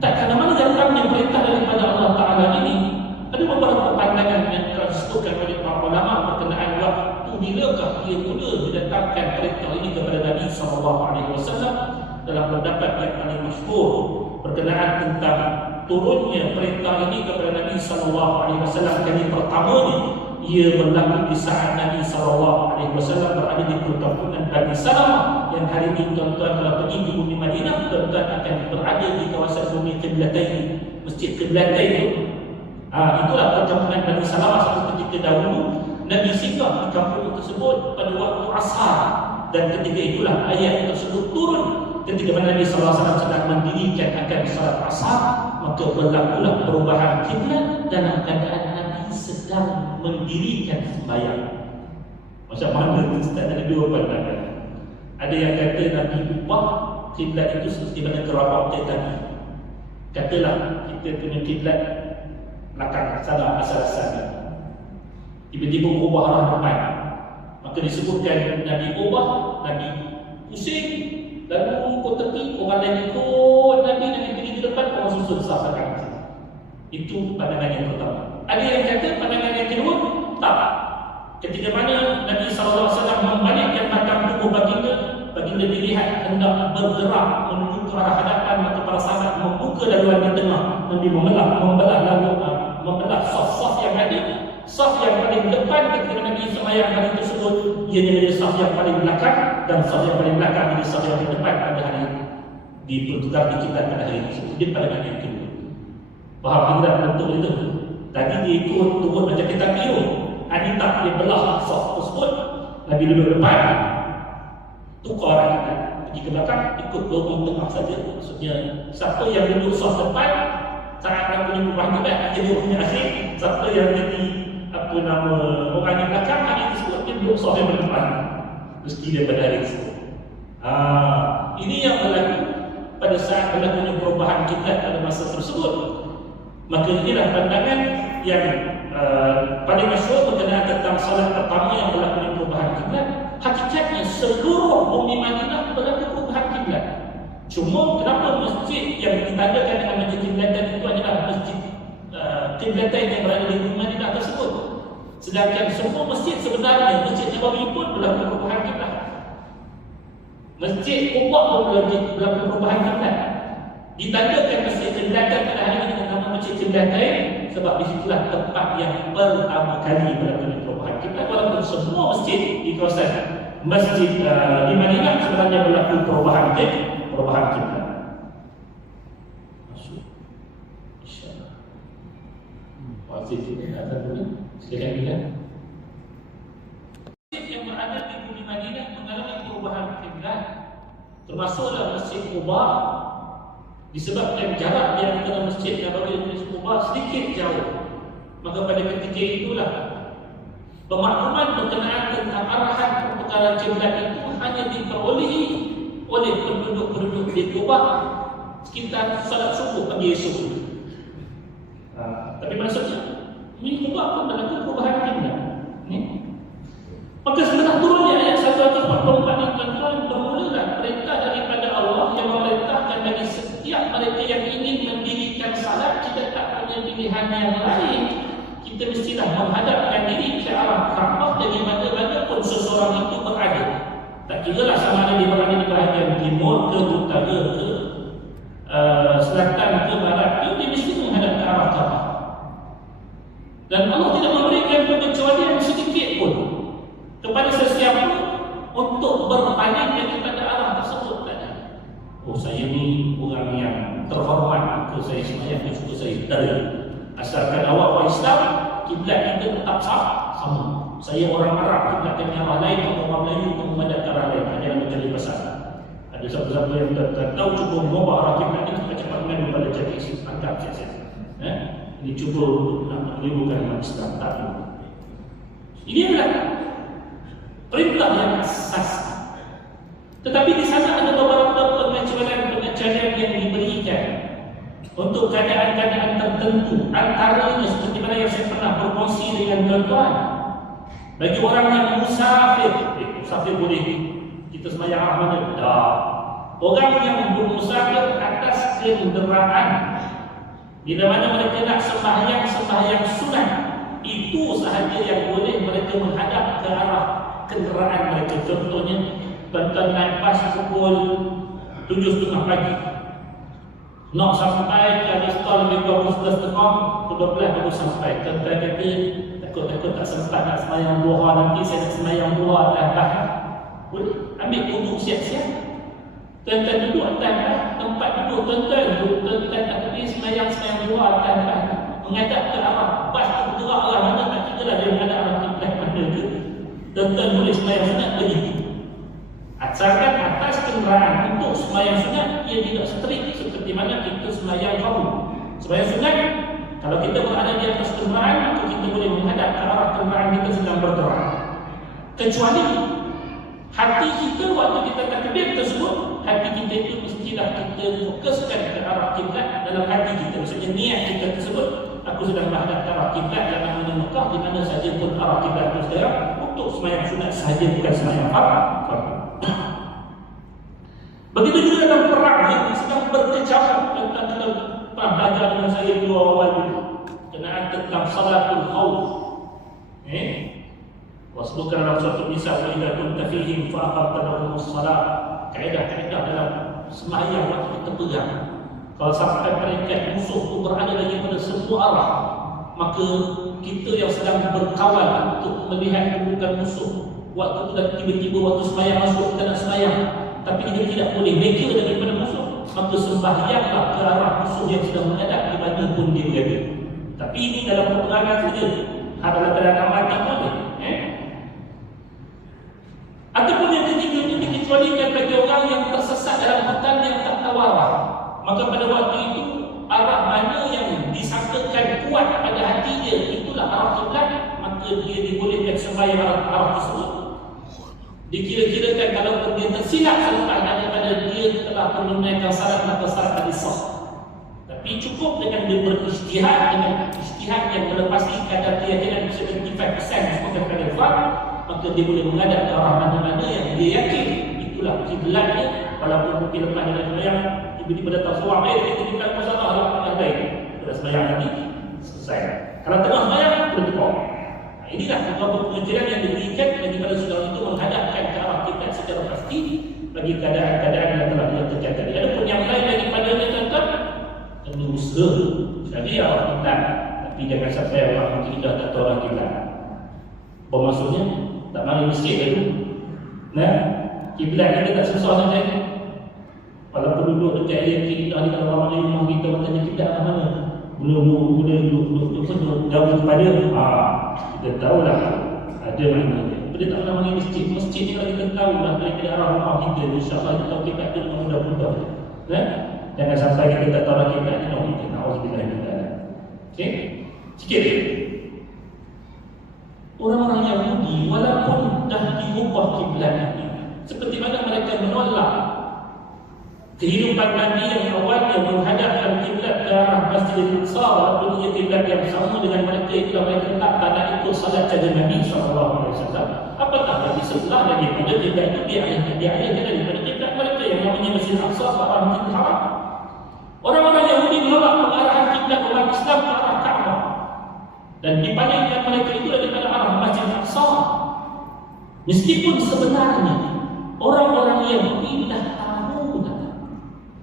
tak kena mana datangnya perintah daripada Allah Ta'ala ini. Ada beberapa pandangan yang telah disebutkan oleh para ulama berkenaan waktu bilakah ia mula didatangkan perintah ini kepada Nabi SAW. Dalam pendapat yang paling masyhur berkenaan tentang turunnya perintah ini kepada Nabi SAW kali pertamanya, ia berlaku di saat Nabi SAW berada di perkampungan Bani Salamah, yang hari ini tuan-tuan kalau pergi di bumi Madinah, tuan-tuan akan berada di kawasan bumi Qiblatain, Masjid Qiblatain. Itulah perkampungan Bani Salamah. Satu ketika dahulu Nabi singgah di kampung tersebut pada waktu Ashar, dan ketika itulah ayat tersebut turun ketika Nabi SAW sedang mendirikan akan salat Ashar. Maka berlakulah perubahan kiblat dalam keadaan Nabi sedang mendirikan sembahyang. Macam mana itu Ustaz? Ada dua pandangan. Ada yang kata Nabi ubah kiblat itu seperti mana gerabah tadi. Katalah kita punya kiblat belakang sana, asal-asalnya, tiba-tiba berubah arah depan, maka disebutkan Nabi ubah, Nabi pusing, lalu ikut tepi, orang lain ikut Nabi pergi ke depan, orang susun sah belakang. Itu pandangan yang pertama. Ada yang kata pandangan yang kedua, tak. Ketika mana Nabi SAW membalikkan batang tubuh baginda dilihat hendak bergerak menuju ke arah hadapan, maka para sahabat membuka laluan di tengah. Nabi membelah saf-saf yang ada. Saf yang paling depan ketika Nabi sembahyang hari tersebut, ianya menjadi saf yang paling belakang, dan saf yang paling belakang menjadi saf yang paling depan pada hari ini. Dipertukar di kita pada hari tersebut. Dia pandangan yang kedua. Faham kita bentuk itu? Tadi dia ikut turun macam kita piu. Ini tak dia belah saf tersebut. Nabi duduk depan, tukar orang pergi ke belakang, ikut lorong tengah saja. Maksudnya siapa yang duduk saf depan saat nak punya perubahan kiblat jadi orang yang akhir, siapa yang jadi orang yang belakang hari tersebut dia duduk saf yang berdepan, mesti daripada hari tersebut. Ini yang berlaku pada saat berlakunya perubahan kiblat pada masa tersebut. Maka inilah pandangan yang paling masyhur berkenaan tentang solat pertama yang berlakunya perubahan kiblat. Hakikatnya seluruh bumi Madinah berlaku perubahan kiblat. Cuma kenapa masjid yang ditandakan dengan masjid Qiblatan itu adalah masjid Qiblatan yang berada di bumi Madinah tersebut, sedangkan semua masjid sebenarnya, Masjid Nabawi pun berlaku perubahan kiblat, Masjid Quba pun berlaku perubahan kiblat. Ditandakan Masjid Qiblatan pada hari ini dengan nama Masjid Qiblatan sebab disitulah tempat yang pertama kali berlaku perubahan kiblat. Walaupun semua masjid di kawasan Masjid di Madinah sebenarnya berlaku perubahan kiblat. Masuk. InsyaAllah. Masjid ini ada dulu. Silakan bilang. Masjid yang berada di bumi Madinah mengalami perubahan kiblat, termasuklah Masjid Quba. Disebabkan jarak yang antara Masjid Nabawi dan Masjid Quba sedikit jauh, maka pada ketika itulah pemakluman berkenaan tentang arahan perputaran kiblat itu hanya diperolehi oleh penduduk-penduduk di Quba sekitar salat subuh pagi esok. Tapi maksudnya ini Quba pun berlaku perubahan kiblat. Maka setelah turunnya ayat 144 pilihan yang lain, kita mestilah menghadapkan diri ke arah Kaabah dari mana-mana pun seseorang itu berada. Tak kira lah sama ada dia berada di bahagian timur ke utara ke selatan ke barat, dia mesti menghadap ke arah Kaabah. Dan Allah tidak memberikan pengecualian sedikit pun kepada sesiapa untuk berpaling daripada arah tersebut tadi. Oh, saya ni orang yang terhormat, ke saya sembahyang ke suku saya. Dari asalkan awak orang Islam, kiblat kita tetap sama. Saya orang Arab, kiblat kami arah lain, atau orang Melayu menghadap ke arah lain. Ada yang mencari pasal. Ada siapa-siapa yang tak tahu, cuba mengubah arah kiblat ini cepat-cepat mengadu pada cari isi angkat siasat. Ini cuba nak menimbulkan umat Islam. Tak tahu. Ini adalah perintah yang asas. Tetapi di sana ada beberapa pengecualian yang diberikan untuk keadaan-keadaan tertentu. Antaranya seperti mana yang saya pernah berkongsi dengan tuan-tuan, bagi orang yang musafir, musafir boleh kita sembahyang arah mana? Tak. Orang yang bermusafir atas kenderaan, bila mana mereka nak sembahyang sunat, itu sahaja yang boleh mereka menghadap ke arah kenderaan mereka. Contohnya, tuan-tuan naik bas pukul 7.30 pagi, nak sampai ke stall lebih 12.30, pukul 12 baru sampai. Tuan-tuan kata, takut tak sempat nak sembahyang duha, nanti saya nak sembahyang duha dah. Boleh ambil duduk siap-siap. Tuan-tuan duduk atas tempat duduk tuan-tuan tak boleh sembahyang duha atas menghadap ke arah bas tu bergerak arah mana, tak kira lah dia menghadap arah kiblat mana je. Tuan-tuan boleh sembahyang sunat begitu. Asalkan atas kenderaan untuk sembahyang sunat, ia tidak strik seperti mana kita sembahyang fardu. Sembahyang sunat, kalau kita berada di atas kenderaan, maka kita boleh menghadap ke arah kenderaan kita sedang bergerak. Kecuali hati kita waktu kita takbir tersebut, hati kita itu mestilah kita fokuskan ke arah kiblat dalam hati kita. Maksudnya niat kita tersebut, aku sedang menghadap ke arah kiblat yang mana Mekah, di mana saja pun arah kiblat itu sekarang, untuk sembahyang sunat sahaja, bukan sembahyang fardu. Begitu juga dalam perang yang sedang berkecamuk. Tentang kita pernah belajar dengan saya dua awal dulu, kenaan tentang salatul khawf. Wasbukan dalam suatu misal, "Wa kunta fihim fa aqamta lahumus salat." Kaedah-kaedah dalam sembahyang waktu kita perang. Kalau sampai mereka musuh itu berada lagi pada semua arah, maka kita yang sedang berkawal untuk melihat kedudukan musuh, waktu itu dan tiba-tiba waktu sembahyang masuk, kita nak sembahyang, tapi kita tidak boleh mereka daripada musuh, maka sembahyanglah ke arah musuh yang sedang menghadap di mana pun dia berada. Tapi ini dalam peperangan saja. Dalam keadaan aman tak boleh. Ataupun yang ketiga ini dikecualikan bagi orang yang tersesat dalam hutan yang tak tahu arah. Maka pada waktu itu, arah mana yang disangkakan kuat pada hati dia, itulah arah kiblat, maka dia dibolehkan sembahyang arah tersebut. Dikira-kirakan kalau dia tersilap selepas daripada dia telah menunaikan salat, maka salat tadi sah. Tapi cukup dengan dia beristihad, dengan istihad yang melepasi kadar keyakinan 75% disebutkan pada fardu, maka dia boleh menghadap ke arah mana-mana yang dia yakin itulah kiblatnya. Walaupun mungkin lepas dia sembahyang, tiba-tiba datang seorang, kita tinggal masalah Allah akan baik. Pada sembahyang tadi selesai. Kalau tengah sembahyang, berdepan. Inilah beberapa pengajaran yang diberikan bagi pada saudara itu menghadapkan ke arah kiblat secara pasti bagi keadaan-keadaan yang telah dilakukan tadi. Adapun yang lain daripadanya, tuan-tuan, kena usaha cari arah kiblat, tapi jangan sampai orang mungkin dah tak tahu arah kiblat. Bermaksudnya tak mari masjid dulu. Kiblat kita tak susah sangat. Walaupun duduk dekat ayat kita di dalam rumah kita, bertanya kiblat ke mana? Mula-mula jauh kepada kita tahulah ada maknanya. Kita tak pernah mari masjid. Masjid ni kalau kita tahu lah daripada arah rumah kita, insya-Allah kita tahu kiblat tu dengan mudah-mudah. Jangan sampai kita tak tahu arah kiblat ni, kita na'udzubillah min dzalik. Okey? Sikit dia. Orang-orang Yahudi walaupun dah diubah kiblat ini, seperti mana mereka menolak kehidupan Nabi yang awalnya menghadapkan kiblat ke arah Masjidil Aqsa, walaupun ia kiblat yang sama dengan mereka, itulah mereka tak nak ikut salat saja Nabi SAW. Apatah lagi sebelah daripada kiblat itu dialihkan daripada kiblat mereka yang namanya Masjidil Aqsa ke arah Masjidil Haram. Orang-orang Yahudi menolak pengarahan kiblat orang Islam ke arah Kaabah. Dan dipalingkan mereka itu daripada arah Masjid Al-Aqsa. Meskipun sebenarnya orang-orang Yahudi dah tahu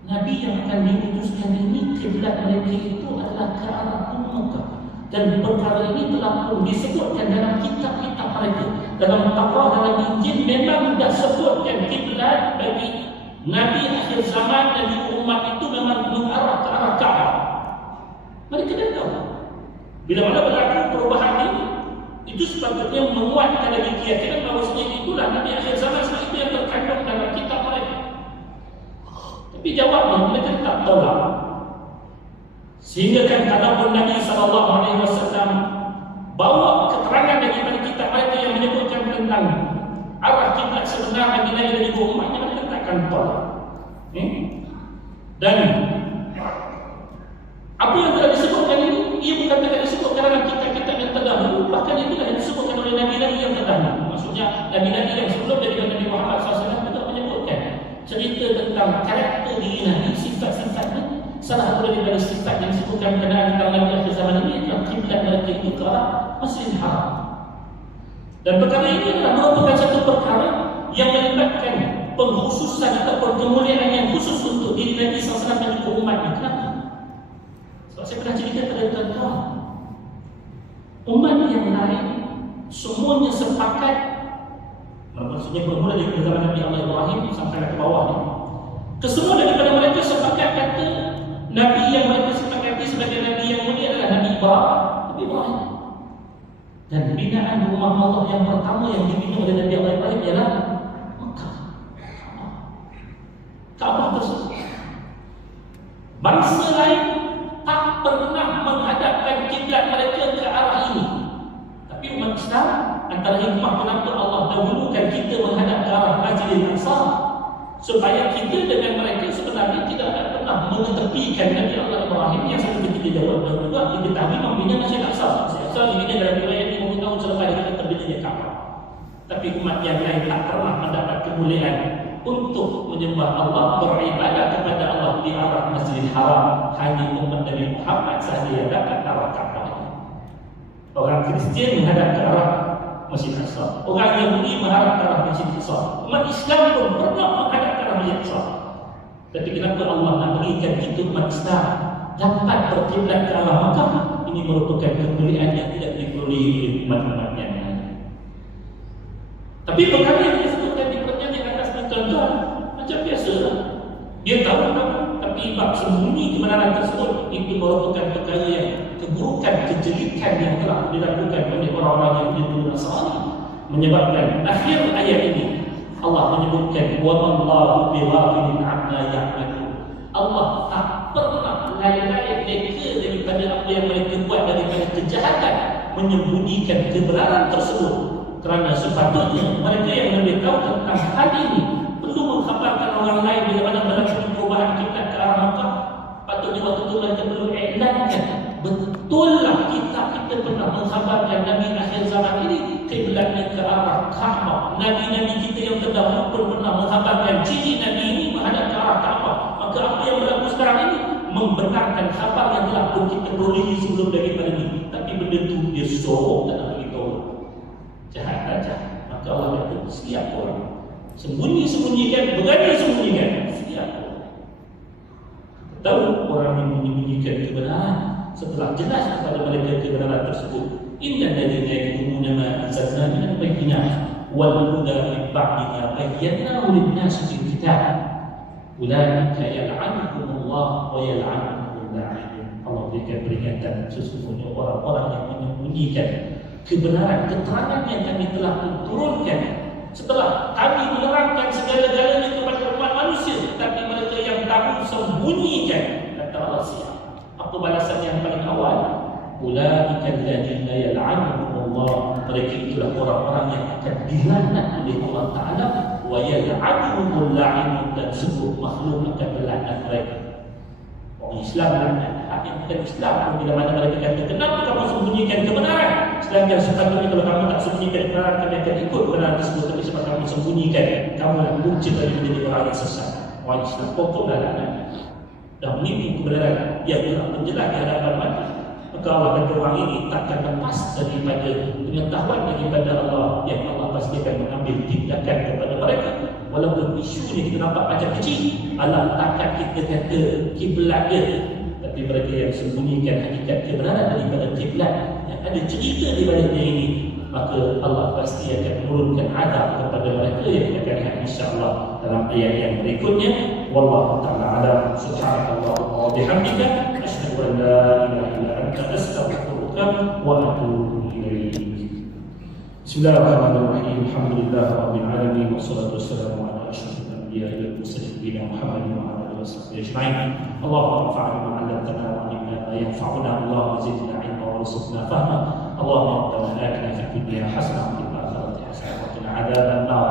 Nabi yang akan diutuskan ini kiblat mereka itu adalah ke arah Mekah. Dan perkara ini telah pun disebutkan dalam kitab-kitab mereka. Dalam Taurat, dalam Injil memang sudah sebutkan kiblat bagi Nabi akhir zaman dan umat itu memang mengarah ke arah Kaabah. Mereka dah tahu. Bila mana berlaku perubahan ini, itu sepatutnya menguatkan lagi keyakinan bahawasanya itulah Nabi akhir zaman itu yang terkandung dalam kitab mereka. Tapi jawabnya mereka tak tolak. Sehingga kan kalaupun Nabi SAW bawa keterangan daripada kitab mereka yang menyebutkan tentang arah kiblat sebenarnya bila dari umatnya, mereka takkan tolak. Dan apa yang telah disebutkan ini, ia bukan telah disebutkan dalam kitab-kitab yang terdahulu, bahkan itu telah disebutkan oleh Nabi-Nabi yang terdahulu. Maksudnya Nabi-Nabi yang sebelum daripada Nabi Muhammad SAW juga menyebutkan cerita tentang karakter diri Nabi, sifat-sifatnya. Salah satu daripada sifat yang disebutkan berkenaan tentang Nabi akhir zaman ini adalah kiblat mereka itu ke arah Masjidil Haram. Dan perkara ini adalah merupakan satu perkara yang melibatkan pengkhususan atau kemuliaan yang khusus untuk diri Nabi SAW dan juga umatnya. Kenapa? Sebab saya pernah cerita pada tuan-tuan, umat yang lain semuanya sepakat, maksudnya bermula dari zaman Nabi Allah Ibrahim sampai ke bawah ni, kesemua daripada mereka sepakat kata Nabi yang mereka sepakati sebagai Nabi yang mulia adalah Nabi Ibrahim. Dan binaan rumah Allah yang pertama yang dibina oleh Nabi Allah Ibrahim ialah Mekah, Kaabah tersebut. Bangsa lain tak pernah menghadapkan kiblat mereka ke arah ini. Tapi umat Islam, antara hikmah kenapa Allah dahulukan kita menghadap ke arah Masjidil Aqsa, supaya kita dengan mereka sebenarnya tidak akan pernah mengetepikan Nabi Allah Ibrahim yang seperti kita jawab dan juga diketahui membina Masjid Al-Aqsa. Masjid Al-Aqsa dibina dalam wilayah 50 tahun selepas daripada terbitnya Kaabah. Tapi umat yang lain tak pernah mendapat kemuliaan untuk menyembah Allah, beribadah kepada Allah di arah Masjidil Haram. Hanya umat Nabi Muhammad sahaja yang dapat arah Kaabah. Orang Kristian menghadap ke arah Masjid Al-Aqsa, orang Yahudi menghadap ke arah Masjid Al-Aqsa, umat Islam pun pernah menghadap ke arah Masjid Al-Aqsa. Tapi kenapa Allah nak berikan kita umat Islam dapat berkiblat ke arah Makkah? Ini merupakan kemuliaan yang tidak diperolehi oleh umat-umat yang lain. Tapi perkara yang disebutkan di pertanyaan yang atas tuan-tuan macam biasa lah. Dia tahu tak? Tapi bab sembunyi kebenaran tersebut itu merupakan perkara yang keburukan, kejelikan yang telah dilakukan oleh orang-orang yang Yahudi Nasrani, menyebabkan akhir ayat ini Allah menyebutkan wa Allahu bighafilin amma ya'malun. Allah tak pernah lalai mereka daripada apa yang mereka buat daripada kejahatan, menyembunyikan kebenaran tersebut. Kerana sepatutnya mereka yang lebih tahu tentang hal ini perlu mengkhabarkan orang lain bila mana berlaku perubahan kiblat ke arah Makkah. Patutnya waktu itu mereka perlu iklankan, betullah kita pernah mengkhabarkan Nabi akhir zaman ini kiblatnya ke arah Kaabah. Nabi-Nabi kita yang terdahulu pun pernah mengkhabarkan ciri Nabi ini menghadap ke arah Kaabah. Maka apa yang berlaku sekarang ini membenarkan khabar yang telah pun kita perolehi sebelum daripada ini. Tapi benda itu dia sorok tak nak beritahu. Jahat saja. Maka Allah kata siap orang sembunyi-sembunyikan, berani sembunyikan, siap orang. Tahu orang yang menyembunyikan kebenaran setelah jelas kepada mereka kebenaran tersebut. Innal ladzina yaktumuna ma anzalna minal bayyinati wal huda min ba'di ma bayyanahu lin-nasi fil kitab ulaika yal'anuhumullah wa yal'anuhumul la'inun. Allah berikan peringatan sesungguhnya orang-orang yang menyembunyikan kebenaran, keterangan yang kami telah turunkan setelah kami menerangkan segala-galanya kepada umat manusia, tetapi mereka yang tahu sembunyikan. Kata Allah siap. Apa balasan yang paling awal? Ulaika alladzina yal'anuhumullah. Mereka itulah orang-orang yang akan dilaknat oleh Allah Ta'ala, wa yal'anuhumul la'inun, dan seluruh makhluk akan melaknat mereka. Orang Islam laknat, hakim bukan Islam pun bila mana mereka kata kenapa kamu sembunyikan kebenaran, sedangkan sepatutnya kalau kamu tak sembunyikan kebenaran kami akan ikut kebenaran tersebut. Tapi sebab kamu sembunyikan, kamu nak punca bagi menjadi orang yang sesat. Orang Islam pokoklah laknat dan menipu kebenaran yang telah menjelaskan di hadapan mati. Maka Allah kata orang ini takkan lepas daripada pengetahuan daripada Allah, yang Allah pasti akan mengambil tindakan kepada mereka. Walaupun isu ni kita nampak macam kecil, Allah takkan kita kata kiblat dia, tapi mereka yang sembunyikan hakikat kebenaran daripada kiblat, yang ada cerita di balik dia ini, maka Allah pasti akan menurunkan azab kepada mereka yang akan lihat insya-Allah dalam ayat yang berikutnya. Wallahu ta'ala alam. Subhanallah wa bihamdika, asyhadu an la ilaha illa anta, astaghfiruka wa atubu ilaik. Bismillahirrahmanirrahim. Alhamdulillahirabbil alamin, wassalatu wassalamu ala asyrafil anbiya'i wal mursalin Muhammadin wa ala alihi washabbihi ajma'in. Allahumma anfa'na bima 'allamtana wa 'allimna ma yanfa'una. Allahumma zidna 'ilma warzuqna fahma. Allahumma rabbana atina fid dunya hasanah wa fil akhirati hasanah wa qina adzaban nar.